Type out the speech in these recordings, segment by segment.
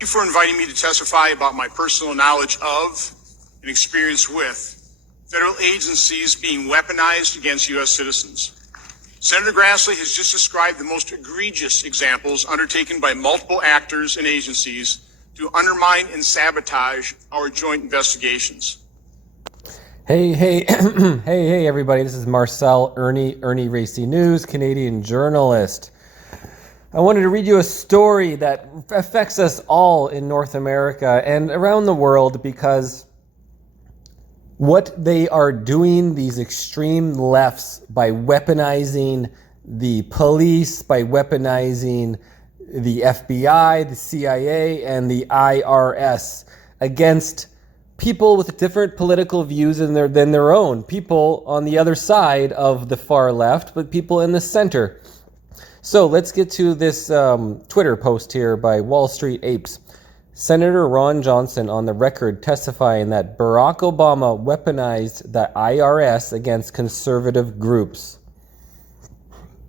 Thank you for inviting me to testify about my personal knowledge of and experience with federal agencies being weaponized against U.S. citizens. Senator Grassley has just described the most egregious examples undertaken by multiple actors and agencies to undermine and sabotage our joint investigations. Hey, hey, everybody. This is Marcel, IrnieracingNews, Canadian journalist. I wanted to read you a story that affects us all in North America and around the world, because what they are doing, these extreme lefts, by weaponizing the police, by weaponizing the FBI, the CIA, and the IRS against people with different political views than their own, people on the other side of the far left, but people in the center. So let's get to this Twitter post here by Wall Street Apes. Senator Ron Johnson on the record testifying that Barack Obama weaponized the IRS against conservative groups.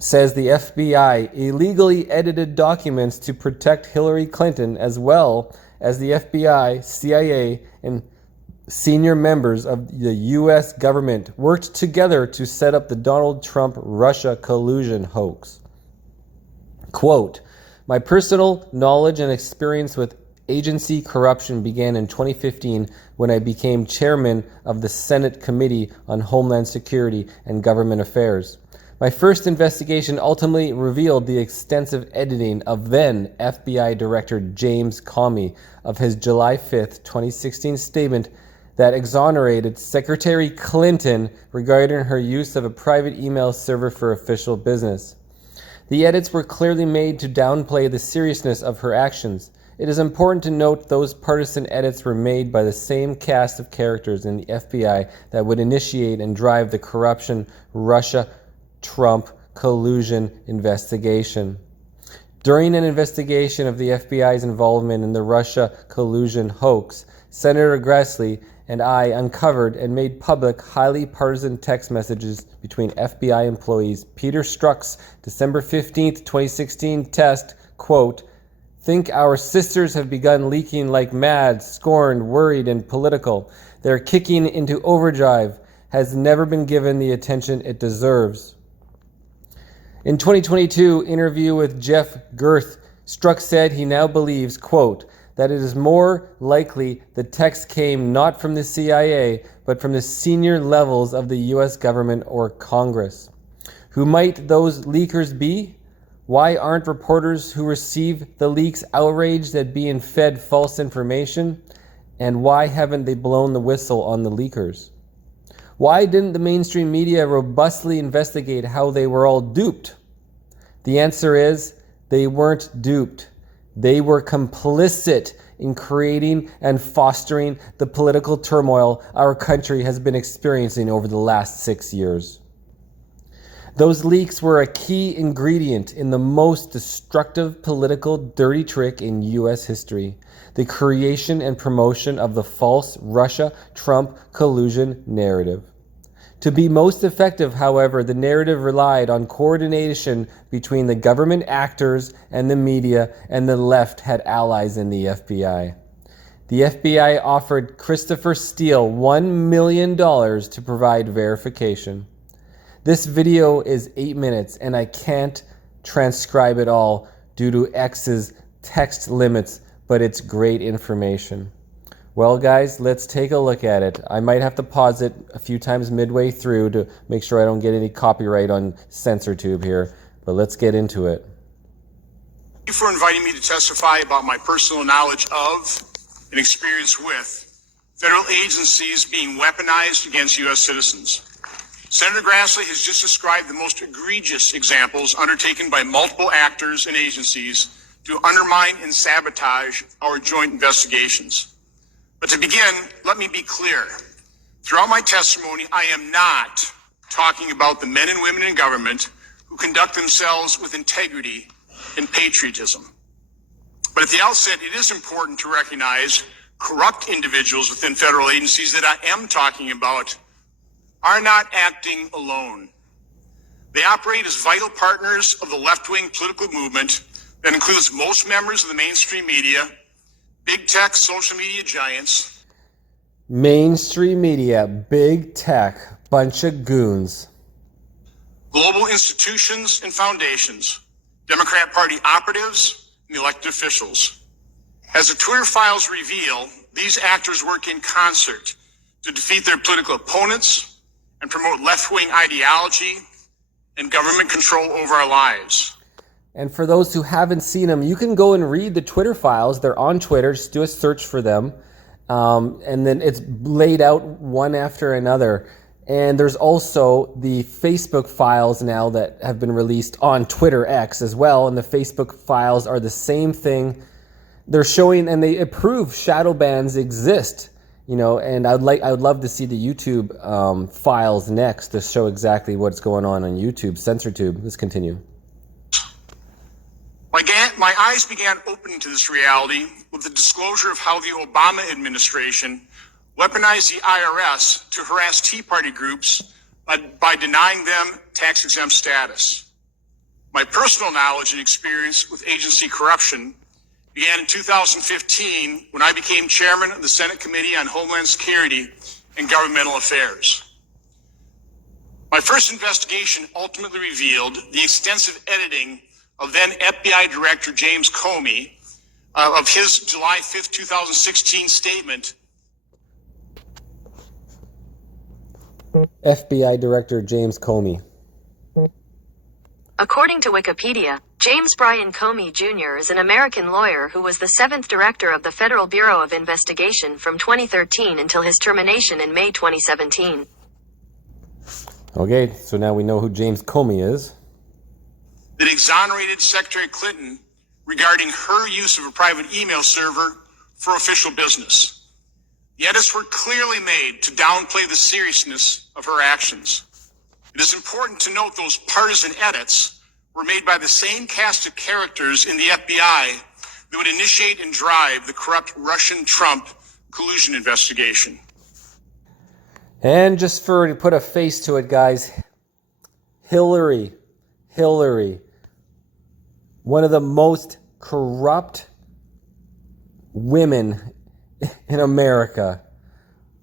Says the FBI illegally edited documents to protect Hillary Clinton, as well as the FBI, CIA, and senior members of the U.S. government worked together to set up the Donald Trump-Russia collusion hoax. Quote, my personal knowledge and experience with agency corruption began in 2015 when I became chairman of the Senate Committee on Homeland Security and Government Affairs. My first investigation ultimately revealed the extensive editing of then FBI Director James Comey of his July 5th, 2016 statement that exonerated Secretary Clinton regarding her use of a private email server for official business. The edits were clearly made to downplay the seriousness of her actions. It is important to note those partisan edits were made by the same cast of characters in the FBI that would initiate and drive the corruption Russia-Trump collusion investigation. During an investigation of the FBI's involvement in the Russia collusion hoax, Senator Grassley and I uncovered and made public highly partisan text messages between FBI employees. Peter Strzok's December 15th, 2016 test, quote, think our sisters have begun leaking like mad, scorned, worried, and political. They're kicking into overdrive, has never been given the attention it deserves. In 2022 interview with Jeff Girth, Strzok said he now believes, quote, that it is more likely the text came not from the CIA, but from the senior levels of the U.S. government or Congress. Who might those leakers be? Why aren't reporters who receive the leaks outraged at being fed false information? And why haven't they blown the whistle on the leakers? Why didn't the mainstream media robustly investigate how they were all duped? The answer is they weren't duped. They were complicit in creating and fostering the political turmoil our country has been experiencing over the last 6 years. Those leaks were a key ingredient in the most destructive political dirty trick in U.S. history, the creation and promotion of the false Russia-Trump collusion narrative. To be most effective, however, the narrative relied on coordination between the government actors and the media, and the left had allies in the FBI. The FBI offered Christopher Steele $1 million to provide verification. This video is 8 minutes, and I can't transcribe it all due to X's text limits, but it's great information. Well, guys, let's take a look at it. I might have to pause it a few times midway through to make sure I don't get any copyright on CensorTube here, but let's get into it. Thank you for inviting me to testify about my personal knowledge of and experience with federal agencies being weaponized against U.S. citizens. Senator Grassley has just described the most egregious examples undertaken by multiple actors and agencies to undermine and sabotage our joint investigations. But to begin, let me be clear. Throughout my testimony, I am not talking about the men and women in government who conduct themselves with integrity and patriotism. But at the outset, it is important to recognize corrupt individuals within federal agencies that I am talking about are not acting alone. They operate as vital partners of the left-wing political movement that includes most members of the mainstream media, big tech social media giants, mainstream media, big tech, bunch of goons, global institutions and foundations, Democrat Party operatives, and elected officials. As the Twitter files reveal, these actors work in concert to defeat their political opponents and promote left-wing ideology and government control over our lives. And for those who haven't seen them, you can go and read the Twitter files. They're on Twitter. Just do a search for them. And then it's laid out one after another. And there's also the Facebook files now that have been released on Twitter X as well. And the Facebook files are the same thing. They're showing, and they approve shadow bans exist. You know, and I would love to see the YouTube files next to show exactly what's going on YouTube, CensorTube. Let's continue. My eyes began opening to this reality with the disclosure of how the Obama administration weaponized the IRS to harass Tea Party groups by denying them tax-exempt status. My personal knowledge and experience with agency corruption began in 2015 when I became chairman of the Senate Committee on Homeland Security and Governmental Affairs. My first investigation ultimately revealed the extensive editing of then FBI Director James Comey of his July 5th, 2016 statement. FBI Director James Comey. According to Wikipedia, James Bryan Comey Jr. is an American lawyer who was the 7th director of the Federal Bureau of Investigation from 2013 until his termination in May 2017. Okay, so now we know who James Comey is. That exonerated Secretary Clinton regarding her use of a private email server for official business. The edits were clearly made to downplay the seriousness of her actions. It is important to note those partisan edits were made by the same cast of characters in the FBI that would initiate and drive the corrupt Russian-Trump collusion investigation. And just to put a face to it, guys, Hillary, one of the most corrupt women in America.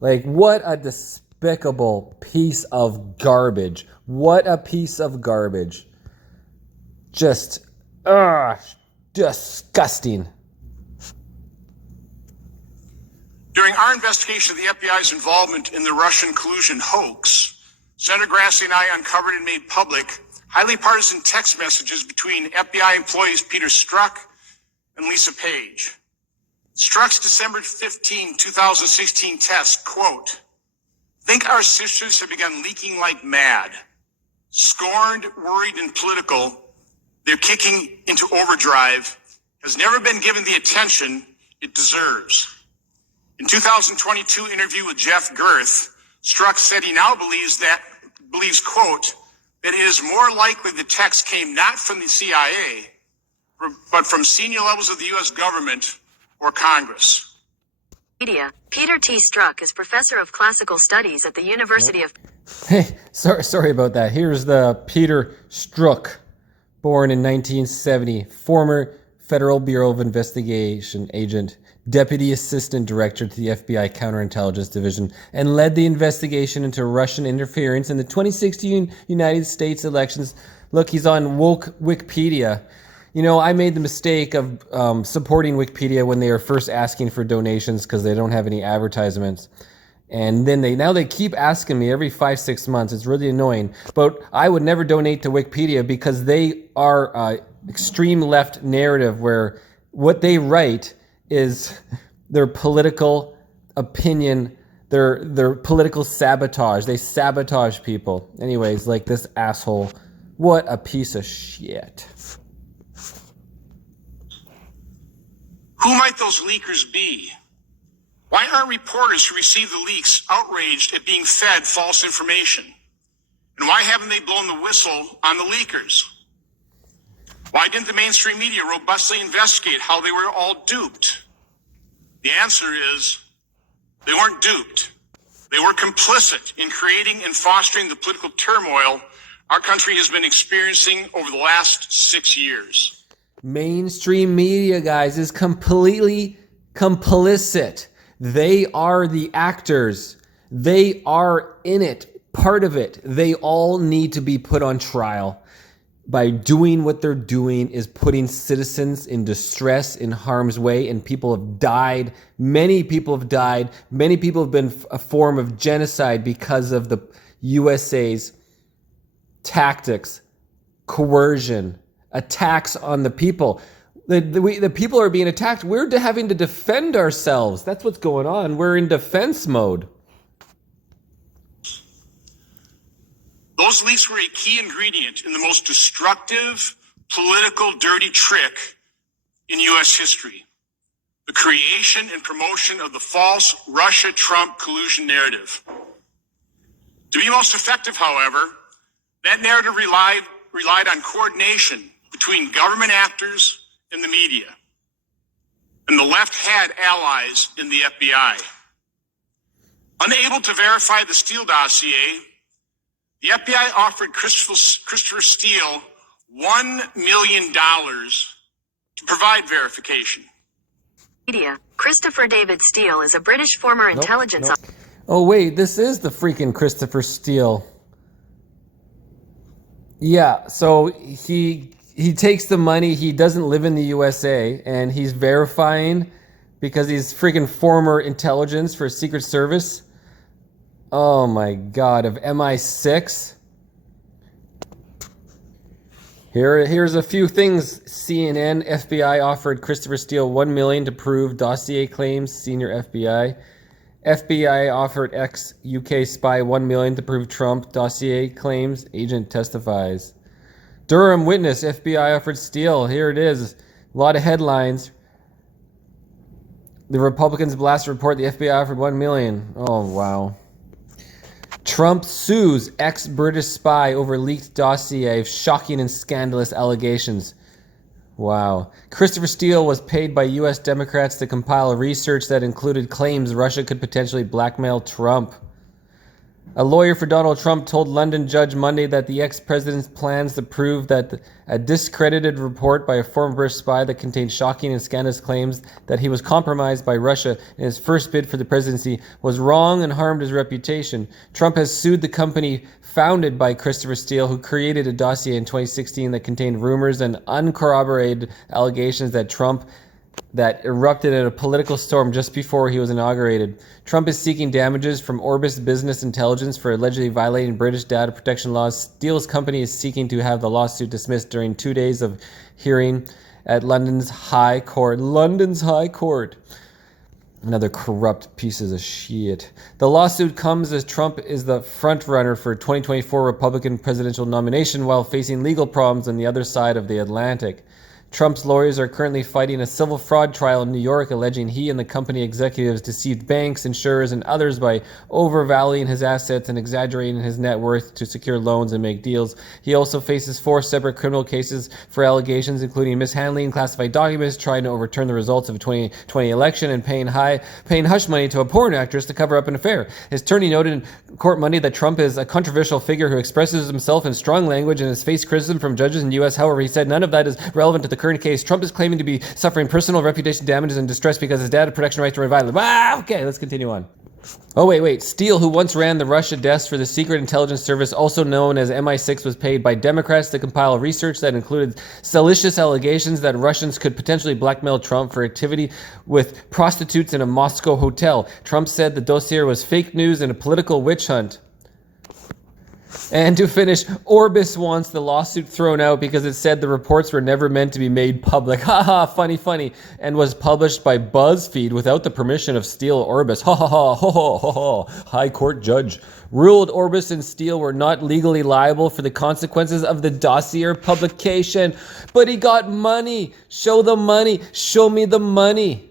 Like, what a despicable piece of garbage. What a piece of garbage. Just, disgusting. During our investigation of the FBI's involvement in the Russian collusion hoax, Senator Grassley and I uncovered and made public highly partisan text messages between FBI employees Peter Strzok and Lisa Page. Strzok's December 15, 2016 test, quote, "Think our sisters have begun leaking like mad. Scorned, worried, and political, they're kicking into overdrive, has never been given the attention it deserves." In 2022 interview with Jeff Girth, Strzok said he now believes, quote, that it is more likely the text came not from the CIA, but from senior levels of the U.S. government or Congress. Peter T. Strzok is professor of classical studies at the University of... Hey, sorry about that. Here's the Peter Strzok, born in 1970, former Federal Bureau of Investigation agent, Deputy Assistant Director to the FBI Counterintelligence Division, and led the investigation into Russian interference in the 2016 United States elections. Look, he's on woke Wikipedia. You know, I made the mistake of supporting Wikipedia when they were first asking for donations because they don't have any advertisements. And then now they keep asking me every 5-6 months. It's really annoying. But I would never donate to Wikipedia because they are extreme left narrative where what they write is their political opinion, their political sabotage. They sabotage people. Anyways, like this asshole. What a piece of shit. Who might those leakers be? Why aren't reporters who receive the leaks outraged at being fed false information? And why haven't they blown the whistle on the leakers? Why didn't the mainstream media robustly investigate how they were all duped? The answer is they weren't duped. They were complicit in creating and fostering the political turmoil our country has been experiencing over the last 6 years. Mainstream media, guys, is completely complicit. They are the actors. They are in it, part of it. They all need to be put on trial. By doing what they're doing is putting citizens in distress, in harm's way, and people have died. Many people have died. Many people have been a form of genocide because of the USA's tactics, coercion, attacks on the people. The people are being attacked. We're having to defend ourselves. That's what's going on. We're in defense mode. Those leaks were a key ingredient in the most destructive political dirty trick in U.S. history, the creation and promotion of the false Russia-Trump collusion narrative. To be most effective, however, that narrative relied on coordination between government actors and the media. And the left had allies in the FBI. Unable to verify the Steele dossier, the FBI offered Christopher Steele $1 million to provide verification. Media. Christopher David Steele is a British former intelligence officer. Oh, wait, this is the freaking Christopher Steele. Yeah, so he takes the money. He doesn't live in the USA, and he's verifying because he's freaking former intelligence for Secret Service. Oh my God, of MI6. Here's a few things. CNN, FBI offered Christopher Steele $1 million to prove dossier claims, senior FBI. FBI offered ex-UK spy $1 million to prove Trump dossier claims, agent testifies. Durham witness, FBI offered Steele. Here it is. A lot of headlines. The Republicans blast report, the FBI offered $1 million. Oh, wow. Trump sues ex-British spy over leaked dossier of shocking and scandalous allegations. Wow. Christopher Steele was paid by U.S. Democrats to compile research that included claims Russia could potentially blackmail Trump. A lawyer for Donald Trump told London judge Monday that the ex-president's plans to prove that a discredited report by a former British spy that contained shocking and scandalous claims that he was compromised by Russia in his first bid for the presidency was wrong and harmed his reputation. Trump has sued the company founded by Christopher Steele, who created a dossier in 2016 that contained rumors and uncorroborated allegations that erupted in a political storm just before he was inaugurated. Trump is seeking damages from Orbis Business Intelligence for allegedly violating British data protection laws. Steele's company is seeking to have the lawsuit dismissed during 2 days of hearing at London's High Court. London's High Court. Another corrupt pieces of shit. The lawsuit comes as Trump is the front runner for 2024 Republican presidential nomination while facing legal problems on the other side of the Atlantic. Trump's lawyers are currently fighting a civil fraud trial in New York, alleging he and the company executives deceived banks, insurers, and others by overvaluing his assets and exaggerating his net worth to secure loans and make deals. He also faces 4 separate criminal cases for allegations, including mishandling classified documents, trying to overturn the results of a 2020 election, and paying hush money to a porn actress to cover up an affair. His attorney noted in court Monday that Trump is a controversial figure who expresses himself in strong language and has faced criticism from judges in the U.S. However, he said none of that is relevant to the current case. Trump is claiming to be suffering personal reputation damages and distress because his data protection rights were violated. Okay, let's continue on. Oh, wait. Steele, who once ran the Russia desk for the Secret Intelligence Service, also known as MI6, was paid by Democrats to compile research that included salacious allegations that Russians could potentially blackmail Trump for activity with prostitutes in a Moscow hotel. Trump said the dossier was fake news and a political witch hunt. And to finish, Orbis wants the lawsuit thrown out because it said the reports were never meant to be made public. Haha, funny. And was published by BuzzFeed without the permission of Steele. Orbis. Ha ha ha ha ha ha. High Court judge ruled Orbis and Steele were not legally liable for the consequences of the dossier publication. But he got money. Show the money. Show me the money.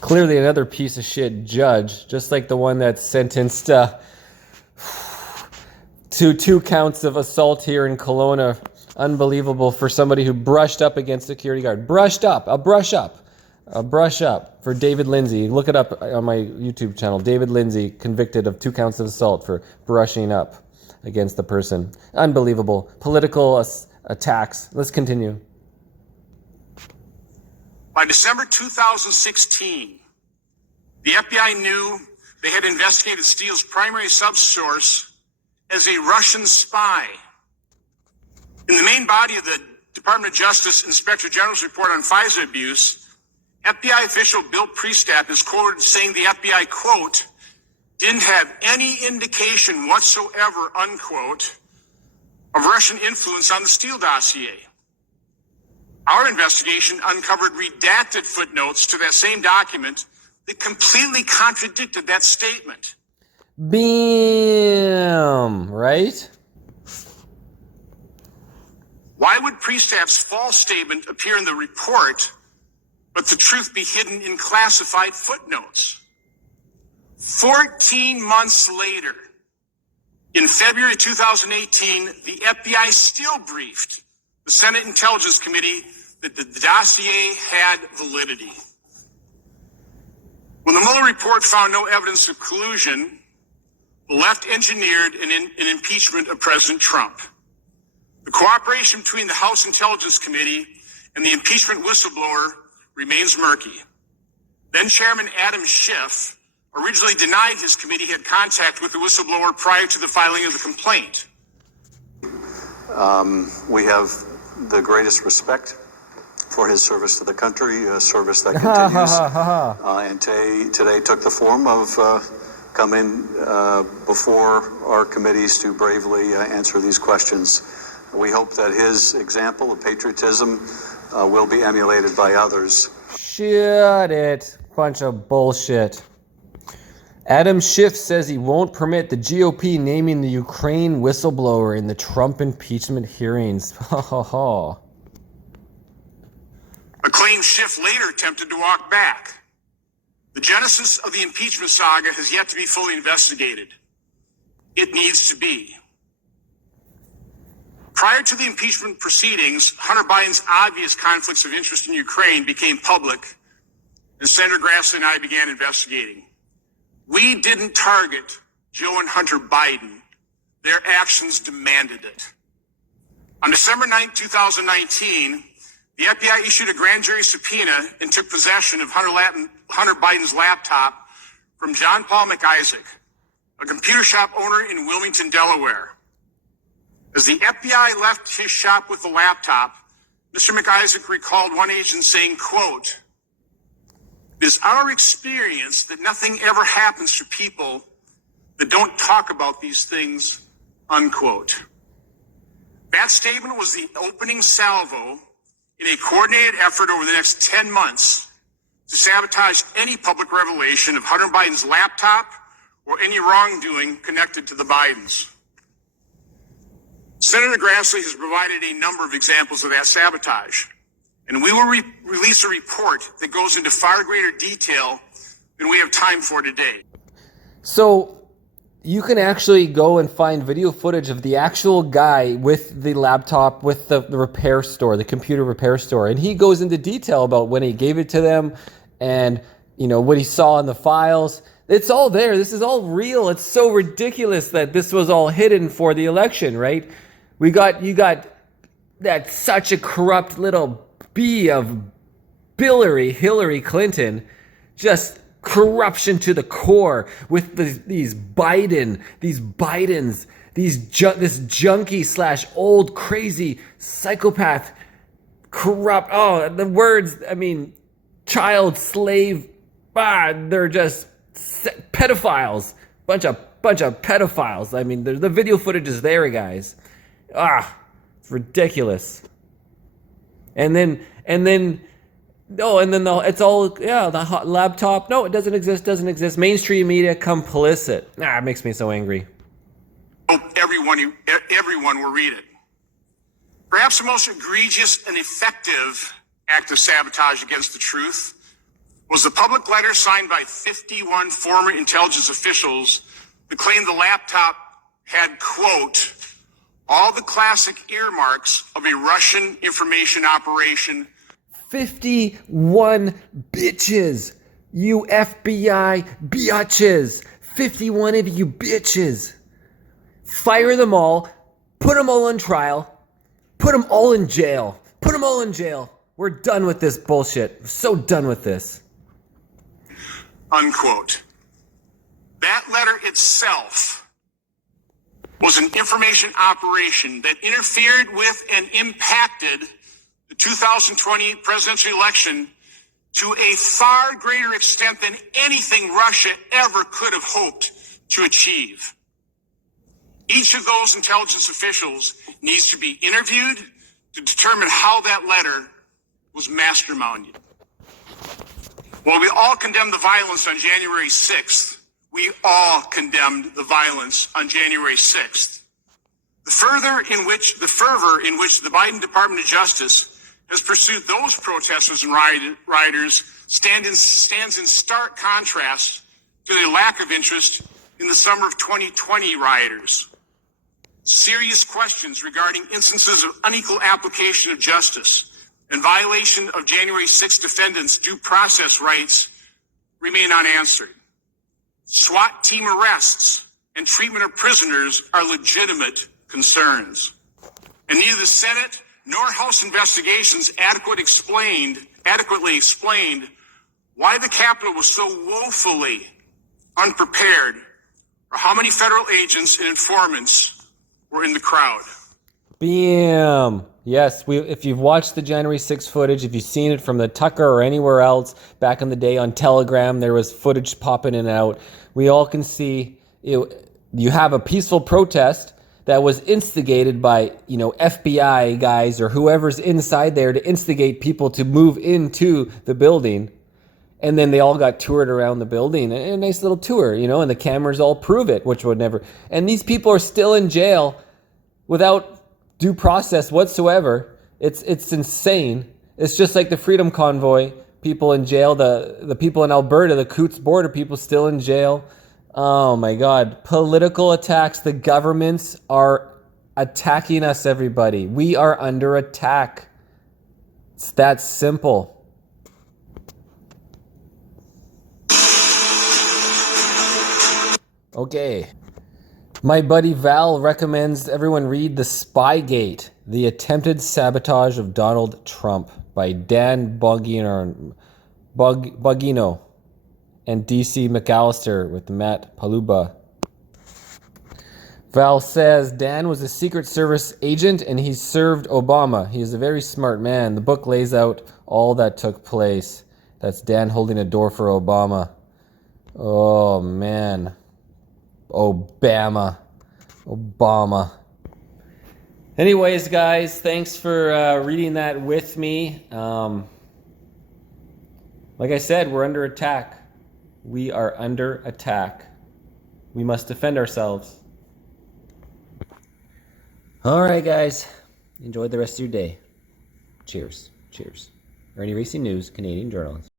Clearly another piece of shit judge, just like the one that sentenced to 2 counts of assault here in Kelowna. Unbelievable for somebody who brushed up against a security guard. I'll brush up for David Lindsay. Look it up on my YouTube channel. David Lindsay convicted of 2 counts of assault for brushing up against the person. Unbelievable. Political attacks. Let's continue. By December 2016, the FBI knew they had investigated Steele's primary subsource as a Russian spy. In the main body of the Department of Justice Inspector General's report on FISA abuse, FBI official Bill Priestap is quoted saying the FBI, quote, didn't have any indication whatsoever, unquote, of Russian influence on the Steele dossier. Our investigation uncovered redacted footnotes to that same document that completely contradicted that statement. Bam! Right? Why would Priestap's false statement appear in the report, but the truth be hidden in classified footnotes? 14 months later, in February 2018, the FBI still briefed the Senate Intelligence Committee that the dossier had validity. When the Mueller report found no evidence of collusion, the left engineered an impeachment of President Trump. The cooperation between the House Intelligence Committee and the impeachment whistleblower remains murky. Then Chairman Adam Schiff originally denied his committee had contact with the whistleblower prior to the filing of the complaint. We have the greatest respect for his service to the country, a service that continues, and today took the form of coming before our committees to bravely answer these questions. We hope that his example of patriotism will be emulated by others. Shut it. Bunch of bullshit. Adam Schiff says he won't permit the GOP naming the Ukraine whistleblower in the Trump impeachment hearings. Ha ha ha. A claim Schiff later attempted to walk back. The genesis of the impeachment saga has yet to be fully investigated. It needs to be. Prior to the impeachment proceedings, Hunter Biden's obvious conflicts of interest in Ukraine became public, and Senator Grassley and I began investigating. We didn't target Joe and Hunter Biden. Their actions demanded it. On December 9, 2019, the FBI issued a grand jury subpoena and took possession of Hunter Biden's laptop from John Paul McIsaac, a computer shop owner in Wilmington, Delaware. As the FBI left his shop with the laptop, Mr. McIsaac recalled one agent saying, quote, "It is our experience that nothing ever happens to people that don't talk about these things," unquote. That statement was the opening salvo in a coordinated effort over the next 10 months to sabotage any public revelation of Hunter Biden's laptop or any wrongdoing connected to the Bidens. Senator Grassley has provided a number of examples of that sabotage, and we will release a report that goes into far greater detail than we have time for today. So you can actually go and find video footage of the actual guy with the laptop, with the repair store, the computer repair store. And he goes into detail about when he gave it to them and, you know, what he saw in the files. It's all there. This is all real. It's so ridiculous that this was all hidden for the election, right? You got that such a corrupt little bee of Hillary Clinton, just corruption to the core with these Bidens, this junkie / old crazy psychopath, corrupt. Oh, the words. I mean, child slave. They're just pedophiles. Bunch of pedophiles. I mean, the video footage is there, guys. It's ridiculous. And then it's all, the hot laptop. No, it doesn't exist. Mainstream media complicit. It makes me so angry. Hope everyone will read it. Perhaps the most egregious and effective act of sabotage against the truth was the public letter signed by 51 former intelligence officials that claimed the laptop had, quote, all the classic earmarks of a Russian information operation. 51 bitches. You FBI biatches. 51 of you bitches. Fire them all. Put them all on trial. Put them all in jail. We're done with this bullshit. We're so done with this. Unquote. That letter itself was an information operation that interfered with and impacted the 2020 presidential election to a far greater extent than anything Russia ever could have hoped to achieve. Each of those intelligence officials needs to be interviewed to determine how that letter was masterminded. While we all condemn the violence on January 6th, we all condemned the violence on January 6th. The fervor in which the Biden Department of Justice has pursued those protesters and rioters stands in stark contrast to the lack of interest in the summer of 2020 rioters. Serious questions regarding instances of unequal application of justice and violation of January 6 defendants' due process rights remain unanswered. SWAT team arrests and treatment of prisoners are legitimate concerns. And neither the Senate nor House investigations adequately explained why the Capitol was so woefully unprepared, or how many federal agents and informants were in the crowd. Bam! Yes, if you've watched the January 6th footage, if you've seen it from the Tucker or anywhere else back in the day on Telegram, there was footage popping in and out. We all can see you have a peaceful protest that was instigated by, FBI guys or whoever's inside there to instigate people to move into the building. And then they all got toured around the building. A nice little tour, and the cameras all prove it, which would never. And these people are still in jail without due process whatsoever. It's insane. It's just like the Freedom Convoy, people in jail, the people in Alberta, the Coots border people still in jail. Oh my God. Political attacks. The governments are attacking us, everybody. We are under attack. It's that simple. Okay. My buddy Val recommends everyone read The Spygate, The Attempted Sabotage of Donald Trump by Dan Bongino and DC McAllister with Matt Paluba. Val says Dan was a Secret Service agent and he served Obama. He is a very smart man. The book lays out all that took place. That's Dan holding a door for Obama. Oh, man. Obama. Anyways, guys, thanks for reading that with me. Like I said, we're under attack. We are under attack. We must defend ourselves. All right, guys. Enjoy the rest of your day. Cheers. Cheers. Ernie Racing News, Canadian journalist.